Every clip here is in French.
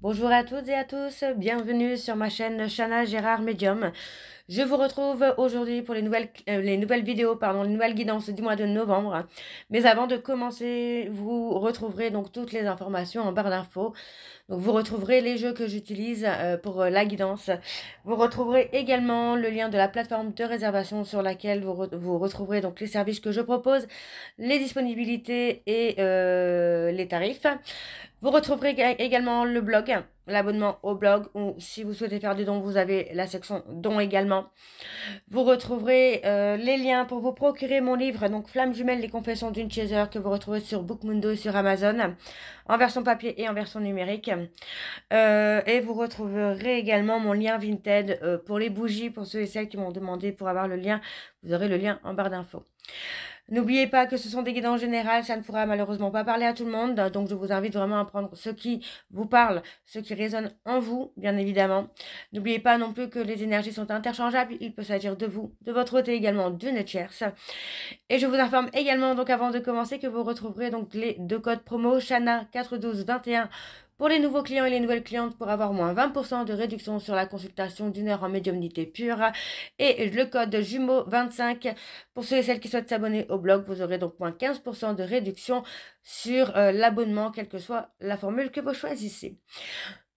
Bonjour à toutes et à tous, bienvenue sur ma chaîne Chana Gérard Medium. Je vous retrouve aujourd'hui pour les nouvelles vidéos, les nouvelles guidances du mois de novembre. Mais avant de commencer, vous retrouverez donc toutes les informations en barre d'infos. Donc vous retrouverez les jeux que j'utilise pour la guidance. Vous retrouverez également le lien de la plateforme de réservation sur laquelle vous retrouverez donc les services que je propose, les disponibilités et les tarifs. Vous retrouverez également le blog, l'abonnement au blog, ou si vous souhaitez faire des dons, vous avez la section dons également. Vous retrouverez les liens pour vous procurer mon livre, donc Flamme jumelle, les confessions d'une chaser, que vous retrouvez sur Bookmundo et sur Amazon, en version papier et en version numérique. Et vous retrouverez également mon lien Vinted pour les bougies, pour ceux et celles qui m'ont demandé pour avoir le lien. Vous aurez le lien en barre d'infos. N'oubliez pas que ce sont des guidances générales, ça ne pourra malheureusement pas parler à tout le monde, donc je vous invite vraiment à prendre ce qui vous parle, ce qui résonne en vous, bien évidemment. N'oubliez pas non plus que les énergies sont interchangeables, il peut s'agir de vous, de votre côté également d'une tierce. Et je vous informe également, donc avant de commencer, que vous retrouverez donc les deux codes promo Chana 41221 pour les nouveaux clients et les nouvelles clientes pour avoir moins 20% de réduction sur la consultation d'une heure en médiumnité pure. Et le code jumeau 25 pour ceux et celles qui souhaitent s'abonner au blog. Vous aurez donc moins 15% de réduction sur l'abonnement, quelle que soit la formule que vous choisissez.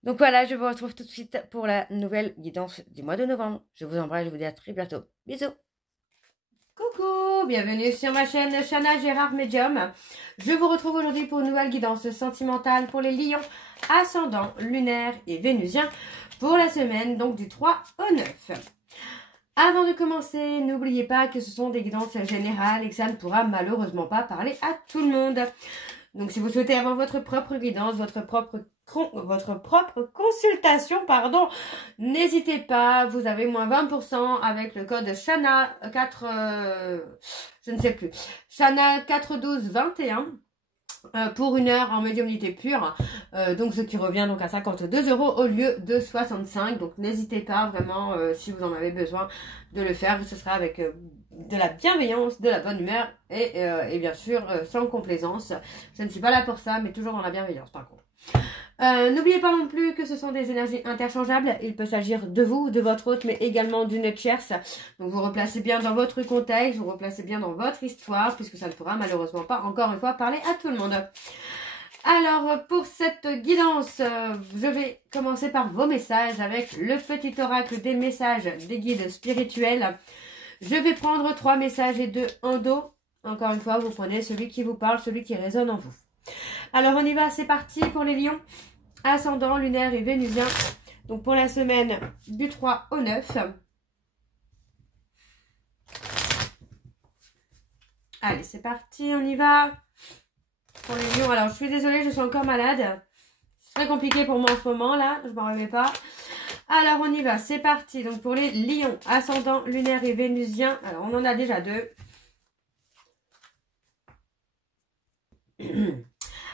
Donc voilà, je vous retrouve tout de suite pour la nouvelle guidance du mois de novembre. Je vous embrasse, je vous dis à très bientôt. Bisous. Coucou, bienvenue sur ma chaîne Chana Gérard Medium. Je vous retrouve aujourd'hui pour une nouvelle guidance sentimentale pour les lions, ascendants, lunaires et vénusiens pour la semaine donc du 3 au 9. Avant de commencer, n'oubliez pas que ce sont des guidances générales et que ça ne pourra malheureusement pas parler à tout le monde. Donc si vous souhaitez avoir votre propre guidance, votre propre consultation, pardon, n'hésitez pas, vous avez moins 20% avec le code Chana 4, je ne sais plus, Chana 41221 pour une heure en médiumnité pure, donc ce qui revient donc à 52 € au lieu de 65. Donc n'hésitez pas vraiment, si vous en avez besoin, de le faire. Ce sera avec de la bienveillance, de la bonne humeur et bien sûr sans complaisance. Je ne suis pas là pour ça, mais toujours dans la bienveillance par contre. N'oubliez pas non plus que ce sont des énergies interchangeables. Il peut s'agir de vous, de votre hôte, mais également d'une tierce. Donc vous replacez bien dans votre contexte, vous replacez bien dans votre histoire, puisque ça ne pourra malheureusement pas, encore une fois, parler à tout le monde. Alors, pour cette guidance, je vais commencer par vos messages avec le petit oracle des messages des guides spirituels. Je vais prendre 3 messages et 2 en dos. Encore une fois, vous prenez celui qui vous parle, celui qui résonne en vous. Alors, on y va, c'est parti pour les lions, ascendant, lunaire et vénusien. Donc, pour la semaine du 3 au 9. Allez, c'est parti, on y va. Pour les lions, alors je suis désolée, je suis encore malade. C'est très compliqué pour moi en ce moment, là, je m'en remets pas. Alors, on y va, c'est parti. Donc, pour les lions, ascendant, lunaire et vénusien. Alors, on en a déjà 2.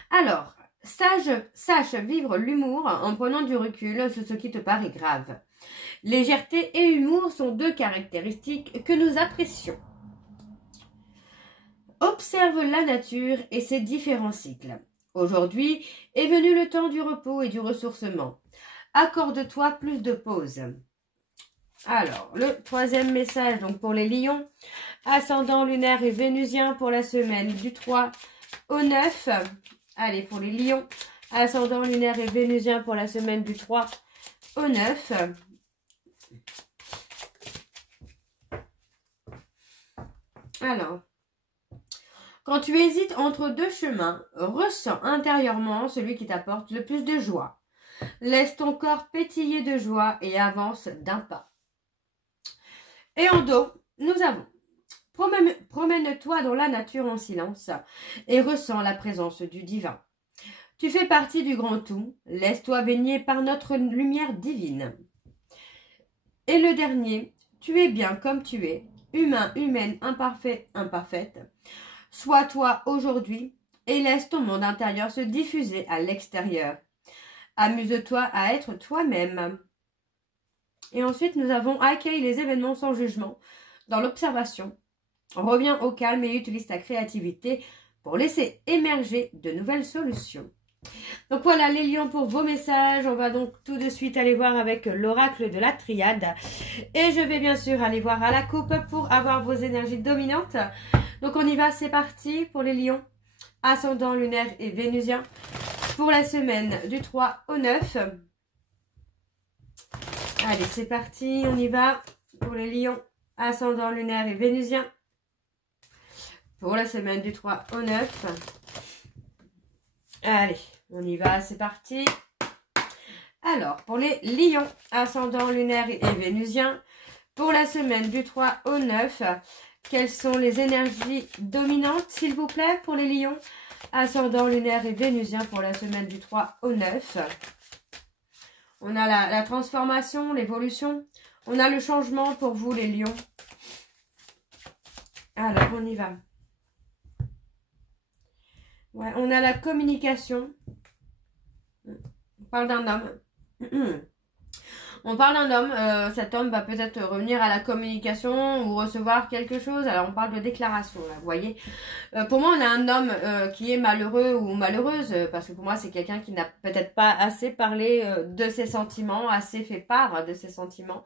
Alors, sache vivre l'humour en prenant du recul sur ce qui te paraît grave. Légèreté et humour sont 2 caractéristiques que nous apprécions. Observe la nature et ses différents cycles. Aujourd'hui est venu le temps du repos et du ressourcement. Accorde-toi plus de pause. Alors, le 3e message donc pour les lions, ascendant, lunaire et vénusien pour la semaine du 3 au 9. Allez, pour les lions, ascendant, lunaire et vénusien pour la semaine du 3 au 9. Alors, quand tu hésites entre 2 chemins, ressens intérieurement celui qui t'apporte le plus de joie. Laisse ton corps pétiller de joie et avance d'un pas. Et en dos, nous avons promène-toi dans la nature en silence et ressens la présence du divin. Tu fais partie du grand tout, laisse-toi baigner par notre lumière divine. Et le dernier, tu es bien comme tu es, humain, humaine, imparfait, imparfaite. Sois toi aujourd'hui et laisse ton monde intérieur se diffuser à l'extérieur. Amuse-toi à être toi-même. Et ensuite, nous avons accueilli les événements sans jugement, dans l'observation. Reviens au calme et utilise ta créativité pour laisser émerger de nouvelles solutions. Donc voilà les lions pour vos messages. On va donc tout de suite aller voir avec l'oracle de la triade. Et je vais bien sûr aller voir à la coupe pour avoir vos énergies dominantes. Donc on y va, c'est parti pour les lions. Ascendant lunaire et vénusien. Pour la semaine du 3 au 9. Allez, c'est parti, on y va pour les lions. Ascendant lunaire et vénusien. Pour la semaine du 3 au 9. Allez, on y va, c'est parti. Alors, pour les lions, ascendant lunaire et vénusien, pour la semaine du 3 au 9, quelles sont les énergies dominantes, s'il vous plaît, pour les lions, ascendant lunaire et vénusien, pour la semaine du 3 au 9. On a la transformation, l'évolution. On a le changement pour vous, les lions. Alors, on y va. Ouais, on a la communication. On parle d'un homme. On parle d'un homme. Cet homme va peut-être revenir à la communication ou recevoir quelque chose. Alors, on parle de déclaration, là, vous voyez. Pour moi, on a un homme qui est malheureux ou malheureuse. Parce que pour moi, c'est quelqu'un qui n'a peut-être pas assez parlé de ses sentiments, assez fait part de ses sentiments.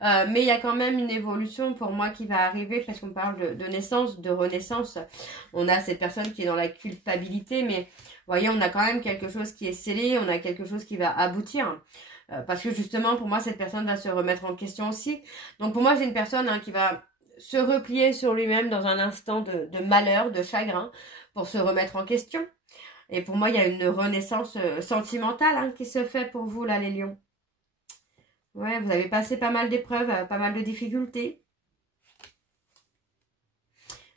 Mais il y a quand même une évolution pour moi qui va arriver parce qu'on parle de naissance, de renaissance. On a cette personne qui est dans la culpabilité, mais vous voyez, on a quand même quelque chose qui est scellé, on a quelque chose qui va aboutir. Parce que justement, pour moi, cette personne va se remettre en question aussi. Donc pour moi, j'ai une personne qui va se replier sur lui-même dans un instant de malheur, de chagrin, pour se remettre en question. Et pour moi, il y a une renaissance sentimentale qui se fait pour vous, là, les lions. Ouais, vous avez passé pas mal d'épreuves, pas mal de difficultés.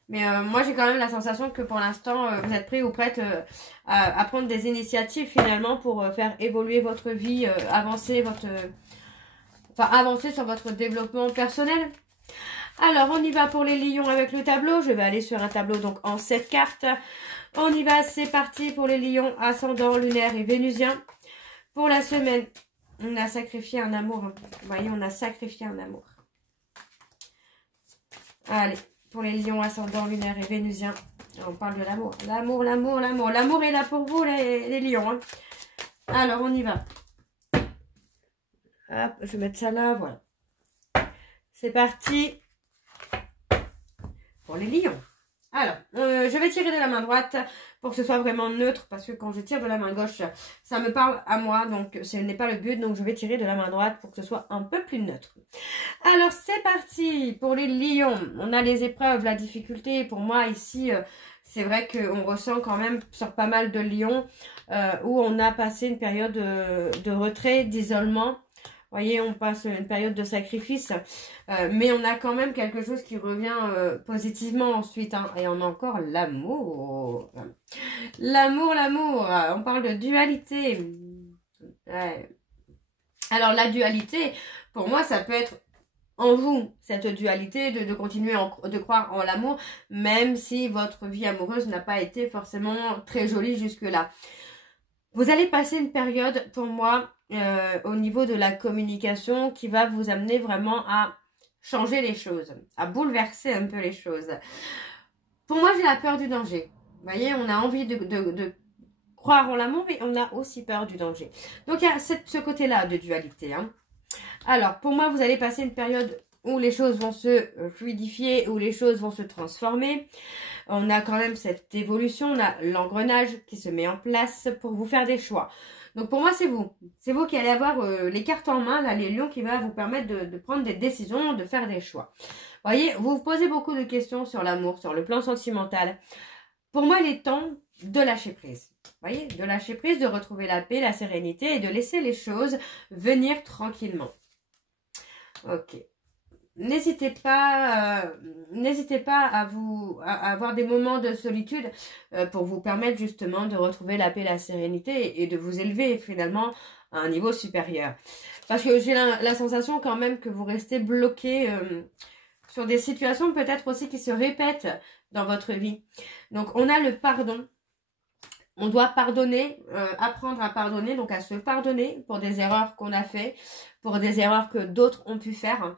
Mais moi, j'ai quand même la sensation que pour l'instant, vous êtes prêts ou prêtes à prendre des initiatives finalement pour faire évoluer votre vie, avancer avancer sur votre développement personnel. Alors, on y va pour les lions avec le tableau. Je vais aller sur un tableau donc en 7 cartes. On y va, c'est parti pour les lions ascendant lunaire et vénusien. Pour la semaine, on a sacrifié un amour. Vous voyez, on a sacrifié un amour. Allez. Pour les lions ascendant lunaire et vénusien, on parle de l'amour. L'amour, l'amour, l'amour. L'amour est là pour vous, les lions. Alors, on y va. Hop, je vais mettre ça là, voilà. C'est parti pour les lions. Alors, je vais tirer de la main droite pour que ce soit vraiment neutre, parce que quand je tire de la main gauche, ça me parle à moi, donc ce n'est pas le but, donc je vais tirer de la main droite pour que ce soit un peu plus neutre. Alors, c'est parti pour les lions. On a les épreuves, la difficulté. Pour moi, ici, c'est vrai qu'on ressent quand même sur pas mal de lions où on a passé une période de retrait, d'isolement. Vous voyez, on passe une période de sacrifice, mais on a quand même quelque chose qui revient positivement ensuite. Et on a encore l'amour. L'amour, l'amour. On parle de dualité. Ouais. Alors, la dualité, pour moi, ça peut être en vous, cette dualité de continuer de croire en l'amour, même si votre vie amoureuse n'a pas été forcément très jolie jusque-là. Vous allez passer une période, pour moi, au niveau de la communication qui va vous amener vraiment à changer les choses, à bouleverser un peu les choses. Pour moi, j'ai la peur du danger. Vous voyez, on a envie de croire en l'amour, mais on a aussi peur du danger. Donc, il y a ce côté-là de dualité. Alors, pour moi, vous allez passer une période où les choses vont se fluidifier, où les choses vont se transformer. On a quand même cette évolution, on a l'engrenage qui se met en place pour vous faire des choix. Donc pour moi, c'est vous. C'est vous qui allez avoir les cartes en main, là, les lions, qui va vous permettre de prendre des décisions, de faire des choix. Vous voyez, vous vous posez beaucoup de questions sur l'amour, sur le plan sentimental. Pour moi, il est temps de lâcher prise. Vous voyez, de lâcher prise, de retrouver la paix, la sérénité et de laisser les choses venir tranquillement. Ok. N'hésitez pas à avoir des moments de solitude pour vous permettre justement de retrouver la paix, la sérénité et de vous élever finalement à un niveau supérieur. Parce que j'ai la sensation quand même que vous restez bloqué sur des situations peut-être aussi qui se répètent dans votre vie. Donc on a le pardon. On doit pardonner, apprendre à pardonner, donc à se pardonner pour des erreurs qu'on a fait, pour des erreurs que d'autres ont pu faire.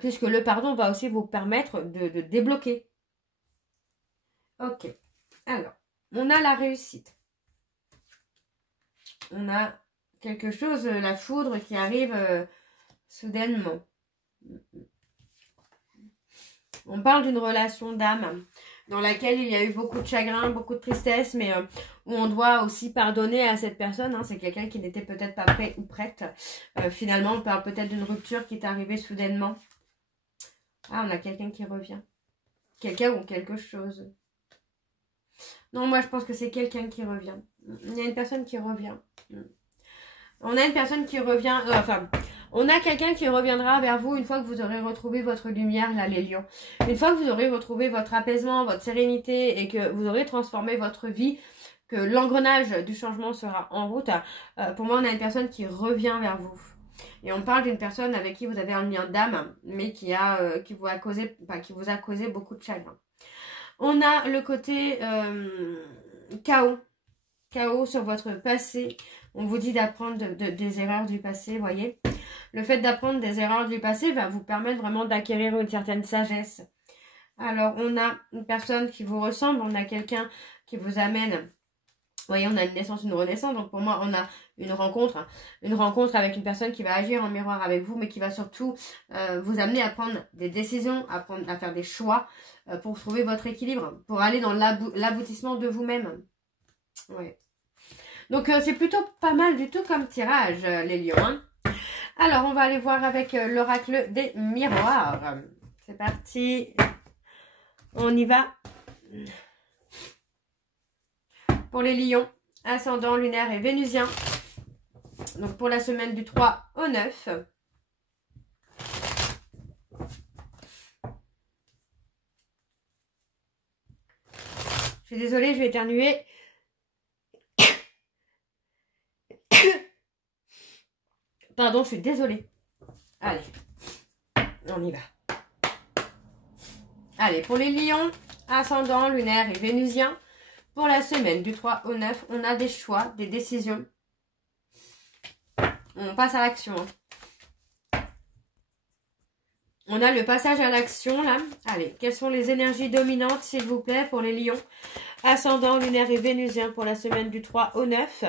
Puisque le pardon va aussi vous permettre de débloquer. Ok. Alors, on a la réussite. on a quelque chose, la foudre qui arrive soudainement. On parle d'une relation d'âme dans laquelle il y a eu beaucoup de chagrin, beaucoup de tristesse, mais où on doit aussi pardonner à cette personne. Hein. C'est quelqu'un qui n'était peut-être pas prêt ou prête. Finalement, on parle peut-être d'une rupture qui est arrivée soudainement. Ah, on a quelqu'un qui revient. Quelqu'un ou quelque chose. Non, moi, je pense que c'est quelqu'un qui revient. Il y a une personne qui revient. On a une personne qui revient... on a quelqu'un qui reviendra vers vous une fois que vous aurez retrouvé votre lumière, là, les lions. Une fois que vous aurez retrouvé votre apaisement, votre sérénité et que vous aurez transformé votre vie, que l'engrenage du changement sera en route, pour moi, on a une personne qui revient vers vous. Et on parle d'une personne avec qui vous avez un lien d'âme, mais qui vous a causé beaucoup de chagrin. On a le côté chaos. Chaos sur votre passé. On vous dit d'apprendre des erreurs du passé, voyez. Le fait d'apprendre des erreurs du passé va vous permettre vraiment d'acquérir une certaine sagesse. Alors, on a une personne qui vous ressemble, on a quelqu'un qui vous amène... Vous voyez, on a une naissance, une renaissance. Donc, pour moi, on a une rencontre avec une personne qui va agir en miroir avec vous, mais qui va surtout vous amener à prendre des décisions, à faire des choix pour trouver votre équilibre, pour aller dans l'aboutissement de vous-même. Ouais. Donc, c'est plutôt pas mal du tout comme tirage, les lions. Hein. Alors, on va aller voir avec l'oracle des miroirs. C'est parti. On y va. Pour les lions, ascendant, lunaire et vénusien. Donc, pour la semaine du 3 au 9. Je suis désolée, je vais éternuer. Pardon, je suis désolée. Allez, on y va. Allez, pour les lions, ascendant, lunaire et vénusien, pour la semaine du 3 au 9, on a des choix, des décisions. On passe à l'action. On a le passage à l'action, là. Allez, quelles sont les énergies dominantes, s'il vous plaît, pour les lions, ascendant, lunaire et vénusien, pour la semaine du 3 au 9.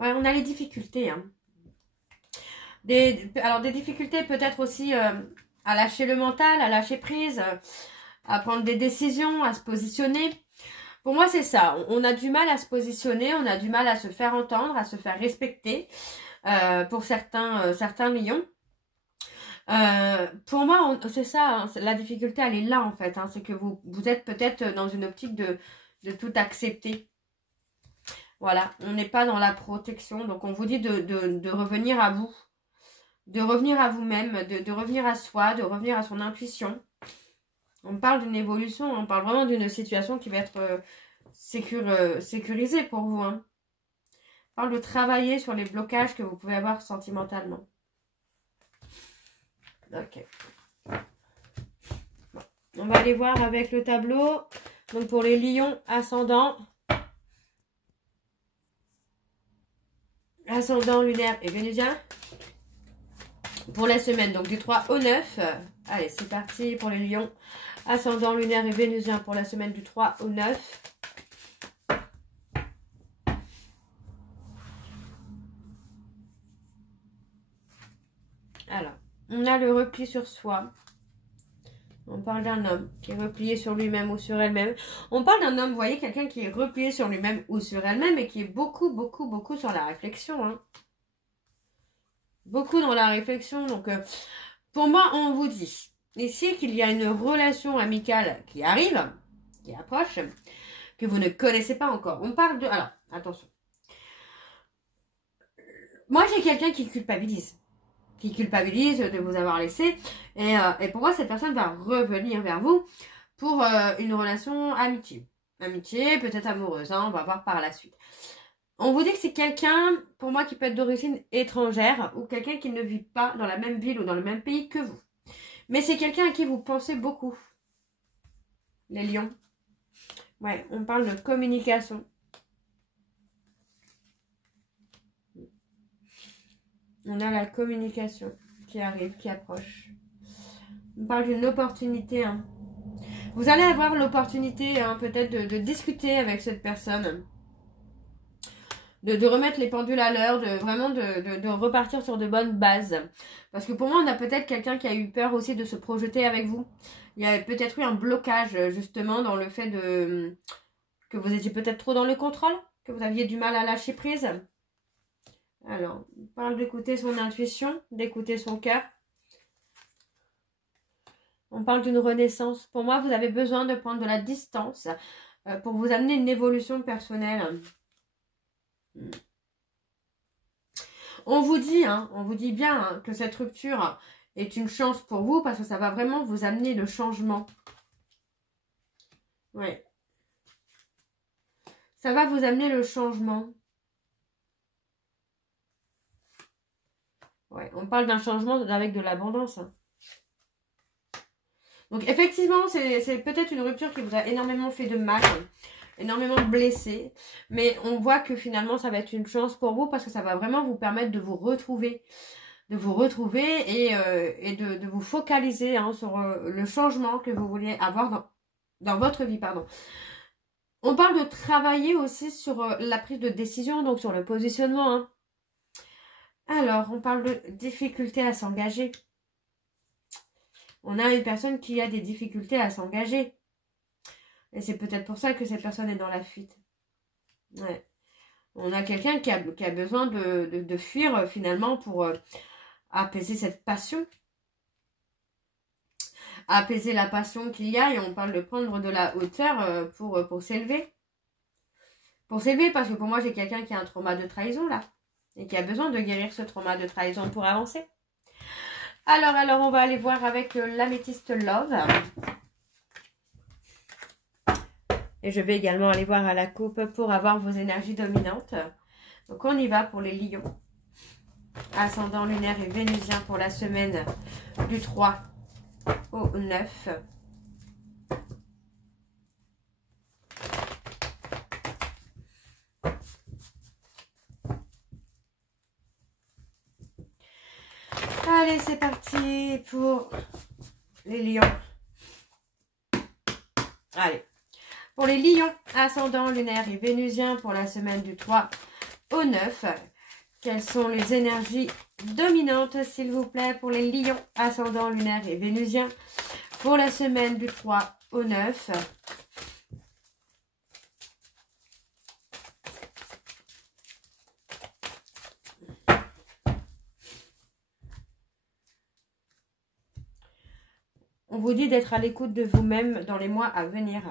Ouais, on a les difficultés. Hein. Alors, des difficultés peut-être aussi à lâcher le mental, à lâcher prise, à prendre des décisions, à se positionner. Pour moi, c'est ça. On a du mal à se positionner, on a du mal à se faire entendre, à se faire respecter pour certains lions. Pour moi, c'est ça. Hein, la difficulté, elle est là, en fait. Hein, c'est que vous êtes peut-être dans une optique de tout accepter. Voilà, on n'est pas dans la protection. Donc, on vous dit de revenir à vous. De revenir à vous-même, de revenir à soi, de revenir à son intuition. On parle d'une évolution, on parle vraiment d'une situation qui va être sécurisée pour vous. Hein. On parle de travailler sur les blocages que vous pouvez avoir sentimentalement. Ok. Bon. On va aller voir avec le tableau. Donc pour les lions ascendants. Ascendant, lunaire et vénusien. Pour la semaine, donc du 3 au 9. Allez, c'est parti pour les lions. Ascendant, lunaire et vénusien pour la semaine du 3 au 9. Alors, on a le repli sur soi. On parle d'un homme qui est replié sur lui-même ou sur elle-même. On parle d'un homme, vous voyez, quelqu'un qui est replié sur lui-même ou sur elle-même et qui est beaucoup sur la réflexion. Hein. Beaucoup dans la réflexion. Donc, pour moi, on vous dit ici qu'il y a une relation amicale qui arrive, qui approche, que vous ne connaissez pas encore. On parle de... Alors, attention. Moi, j'ai quelqu'un qui culpabilise. Qui culpabilise de vous avoir laissé. Et pour moi, cette personne va revenir vers vous pour une relation amitié. Amitié, peut-être amoureuse. Hein, on va voir par la suite. On vous dit que c'est quelqu'un, pour moi, qui peut être d'origine étrangère ou quelqu'un qui ne vit pas dans la même ville ou dans le même pays que vous. Mais c'est quelqu'un à qui vous pensez beaucoup. Les lions. Ouais, on parle de communication. On a la communication qui arrive, qui approche. On parle d'une opportunité. Hein. Vous allez avoir l'opportunité hein, peut-être de discuter avec cette personne. De remettre les pendules à l'heure, de repartir sur de bonnes bases. Parce que pour moi, on a peut-être quelqu'un qui a eu peur aussi de se projeter avec vous. Il y a peut-être eu un blocage justement dans le fait que vous étiez peut-être trop dans le contrôle, que vous aviez du mal à lâcher prise. Alors, on parle d'écouter son intuition, d'écouter son cœur. On parle d'une renaissance. Pour moi, vous avez besoin de prendre de la distance pour vous amener une évolution personnelle. On vous dit bien hein, que cette rupture est une chance pour vous parce que ça va vraiment vous amener le changement. Ouais. Ça va vous amener le changement. Ouais, on parle d'un changement avec de l'abondance. Hein. Donc effectivement, c'est peut-être une rupture qui vous a énormément fait de mal, énormément blessé. Mais on voit que finalement, ça va être une chance pour vous parce que ça va vraiment vous permettre de vous retrouver. Et de vous focaliser hein, sur le changement que vous vouliez avoir dans votre vie. Pardon. On parle de travailler aussi sur la prise de décision, donc sur le positionnement. Hein. Alors, on parle de difficulté à s'engager. On a une personne qui a des difficultés à s'engager. Et c'est peut-être pour ça que cette personne est dans la fuite. Ouais. On a quelqu'un qui a besoin de fuir finalement pour apaiser cette passion. Apaiser la passion qu'il y a. Et on parle de prendre de la hauteur pour s'élever. Pour s'élever parce que pour moi j'ai quelqu'un qui a un trauma de trahison là. Et qui a besoin de guérir ce trauma de trahison pour avancer. Alors on va aller voir avec l'améthyste Love. Et je vais également aller voir à la coupe pour avoir vos énergies dominantes. Donc on y va pour les lions. Ascendant lunaire et vénusien pour la semaine du 3 au 9. Allez, c'est parti pour les lions. Allez. Pour les lions, ascendant lunaire et vénusien pour la semaine du 3 au 9. Quelles sont les énergies dominantes, s'il vous plaît, pour les lions, ascendant lunaire et vénusien pour la semaine du 3 au 9. On vous dit d'être à l'écoute de vous-même dans les mois à venir.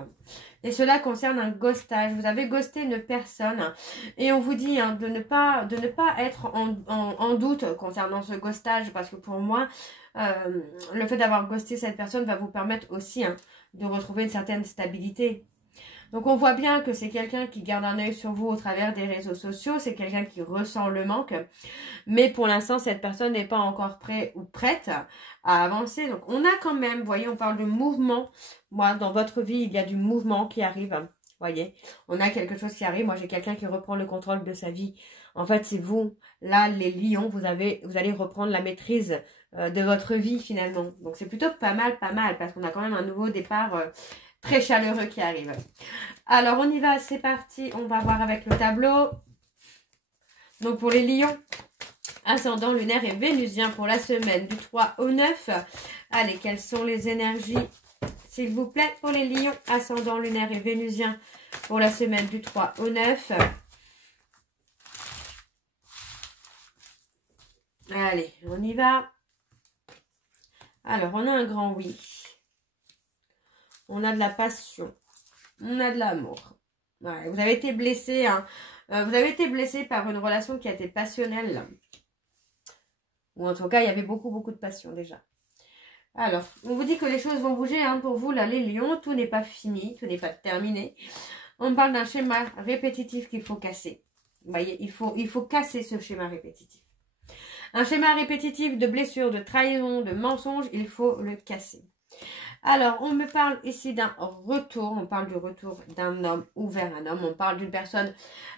Et cela concerne un ghostage. Vous avez ghosté une personne. Et on vous dit hein, de ne pas être en doute concernant ce ghostage. Parce que pour moi, le fait d'avoir ghosté cette personne va vous permettre aussi hein, de retrouver une certaine stabilité. Donc on voit bien que c'est quelqu'un qui garde un œil sur vous au travers des réseaux sociaux. C'est quelqu'un qui ressent le manque. Mais pour l'instant, cette personne n'est pas encore prête ou prête à avancer. Donc on a quand même, vous voyez, on parle de mouvement. Moi, dans votre vie, il y a du mouvement qui arrive. Vous voyez, on a quelque chose qui arrive. Moi, j'ai quelqu'un qui reprend le contrôle de sa vie. En fait, c'est vous. Là, les lions, vous allez reprendre la maîtrise de votre vie finalement. Donc c'est plutôt pas mal. Parce qu'on a quand même un nouveau départ très chaleureux qui arrive. Alors, on y va, c'est parti. On va voir avec le tableau. Donc, pour les lions, ascendant lunaire et vénusien pour la semaine du 3 au 9. Allez, quelles sont les énergies, s'il vous plaît, pour les lions, ascendant lunaire et vénusien pour la semaine du 3 au 9. Allez, on y va. Alors, on a un grand oui. On a de la passion. On a de l'amour. Ouais, vous avez été blessé. Hein. Vous avez été blessé par une relation qui a été passionnelle. Ou en tout cas, il y avait beaucoup de passion déjà. Alors, on vous dit que les choses vont bouger hein, pour vous, là, les lions. Tout n'est pas fini, tout n'est pas terminé. On parle d'un schéma répétitif qu'il faut casser. Vous voyez, il faut casser ce schéma répétitif. Un schéma répétitif de blessures, de trahison, de mensonges, il faut le casser. Alors, on me parle ici d'un retour. On parle du retour d'un homme ou vers un homme. On parle d'une personne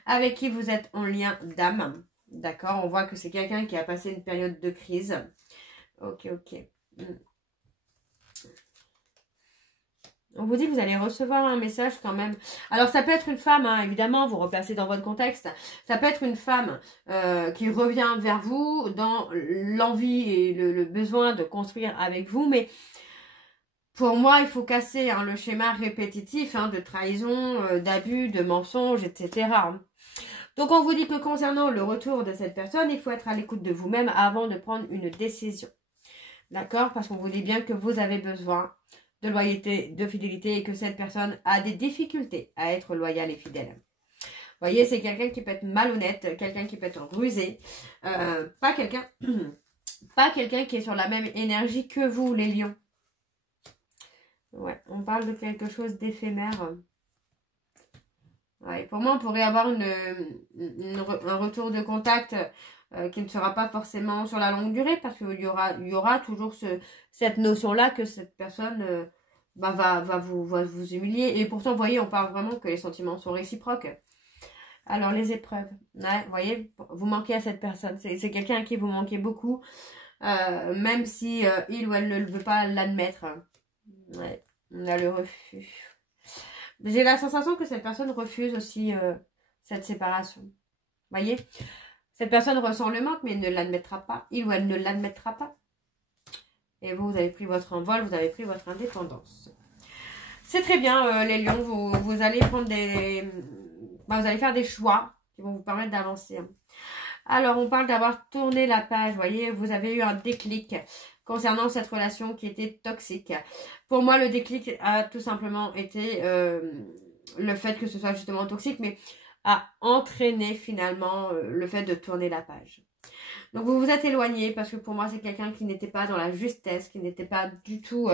avec qui vous êtes en lien d'âme. D'accord? On voit que c'est quelqu'un qui a passé une période de crise. Ok. On vous dit que vous allez recevoir un message quand même. Alors, ça peut être une femme, hein, évidemment, vous replacez dans votre contexte. Ça peut être une femme qui revient vers vous dans l'envie et le besoin de construire avec vous. Mais pour moi, il faut casser hein, le schéma répétitif hein, de trahison, d'abus, de mensonges, etc. Donc, on vous dit que concernant le retour de cette personne, il faut être à l'écoute de vous-même avant de prendre une décision. D'accord? Parce qu'on vous dit bien que vous avez besoin de loyauté, de fidélité et que cette personne a des difficultés à être loyale et fidèle. Vous voyez, c'est quelqu'un qui peut être malhonnête, quelqu'un qui peut être rusé, pas quelqu'un qui est sur la même énergie que vous, les lions. Ouais, on parle de quelque chose d'éphémère. Ouais, pour moi, on pourrait avoir un retour de contact qui ne sera pas forcément sur la longue durée parce qu'il y aura toujours cette notion-là que cette personne va vous humilier. Et pourtant, vous voyez, on parle vraiment que les sentiments sont réciproques. Alors, les épreuves. Ouais, vous voyez, vous manquez à cette personne. C'est quelqu'un à qui vous manquez beaucoup, même si il ou elle ne veut pas l'admettre. Ouais, on a le refus. J'ai la sensation que cette personne refuse aussi cette séparation. Vous voyez? Cette personne ressent le manque, mais ne l'admettra pas. Il ou elle ne l'admettra pas. Et vous avez pris votre envol, vous avez pris votre indépendance. C'est très bien, les lions. Vous allez prendre vous allez faire des choix qui vont vous permettre d'avancer. Alors, on parle d'avoir tourné la page. Vous voyez, vous avez eu un déclic concernant cette relation qui était toxique. Pour moi, le déclic a tout simplement été le fait que ce soit justement toxique, mais a entraîné finalement le fait de tourner la page. Donc vous vous êtes éloigné parce que pour moi c'est quelqu'un qui n'était pas dans la justesse, qui n'était pas du tout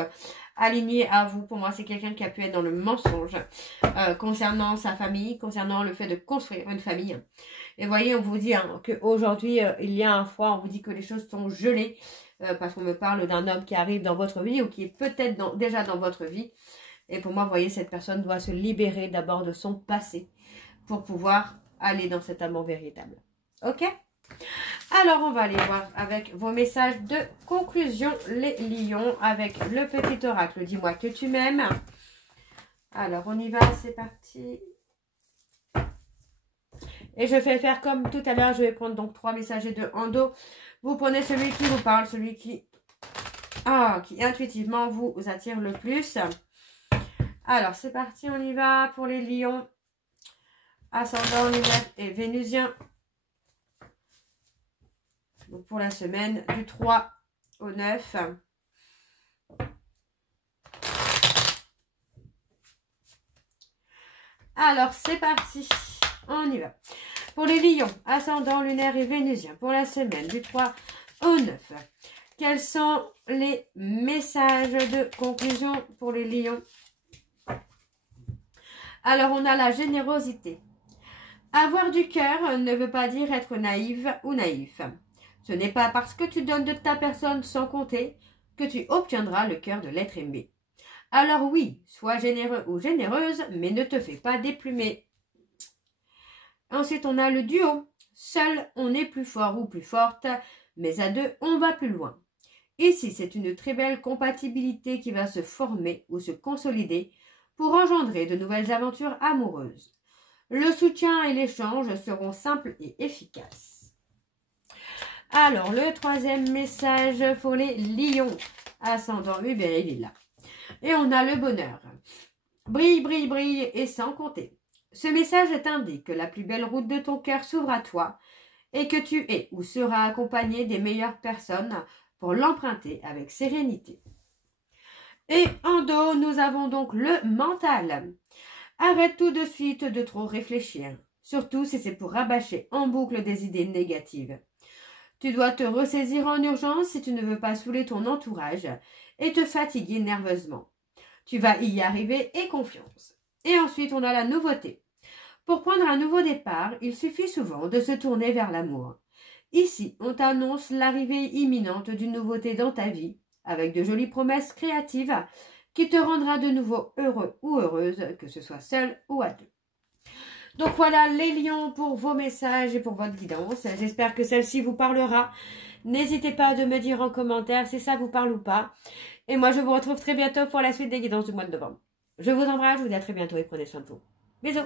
aligné à vous. Pour moi c'est quelqu'un qui a pu être dans le mensonge concernant sa famille, concernant le fait de construire une famille. Et vous voyez, on vous dit hein, qu'aujourd'hui il y a un froid, on vous dit que les choses sont gelées parce qu'on me parle d'un homme qui arrive dans votre vie ou qui est peut-être déjà dans votre vie. Et pour moi, vous voyez, cette personne doit se libérer d'abord de son passé pour pouvoir aller dans cet amour véritable. Ok? Alors, on va aller voir avec vos messages de conclusion, les lions, avec le petit oracle. Dis-moi que tu m'aimes. Alors, on y va, c'est parti. Et je vais faire comme tout à l'heure, je vais prendre donc 3 messages et 2 en dos. Vous prenez celui qui vous parle, celui qui intuitivement vous attire le plus. Alors, c'est parti, on y va pour les lions. Ascendant lunaire et vénusien. Donc, pour la semaine du 3 au 9. Alors, c'est parti. On y va. Pour les lions, ascendant lunaire et vénusien, pour la semaine du 3 au 9. Quels sont les messages de conclusion pour les lions? Alors, on a la générosité. Avoir du cœur ne veut pas dire être naïve ou naïf. Ce n'est pas parce que tu donnes de ta personne sans compter que tu obtiendras le cœur de l'être aimé. Alors oui, sois généreux ou généreuse, mais ne te fais pas déplumer. Ensuite, on a le duo. Seul, on est plus fort ou plus forte, mais à deux, on va plus loin. Ici, c'est une très belle compatibilité qui va se former ou se consolider pour engendrer de nouvelles aventures amoureuses. Le soutien et l'échange seront simples et efficaces. Alors, le troisième message pour les lions, ascendant Uber et Lila. Et on a le bonheur. Brille, brille, brille et sans compter. Ce message t'indique que la plus belle route de ton cœur s'ouvre à toi et que tu es ou seras accompagné des meilleures personnes pour l'emprunter avec sérénité. Et en dos, nous avons donc le mental. Arrête tout de suite de trop réfléchir, surtout si c'est pour rabâcher en boucle des idées négatives. Tu dois te ressaisir en urgence si tu ne veux pas saouler ton entourage et te fatiguer nerveusement. Tu vas y arriver et confiance. Et ensuite, on a la nouveauté. Pour prendre un nouveau départ, il suffit souvent de se tourner vers l'amour. Ici, on t'annonce l'arrivée imminente d'une nouveauté dans ta vie, avec de jolies promesses créatives qui te rendra de nouveau heureux ou heureuse, que ce soit seul ou à deux. Donc voilà les lions pour vos messages et pour votre guidance. J'espère que celle-ci vous parlera. N'hésitez pas à me dire en commentaire si ça vous parle ou pas. Et moi, je vous retrouve très bientôt pour la suite des guidances du mois de novembre. Je vous embrasse, je vous dis à très bientôt et prenez soin de vous. Bisous!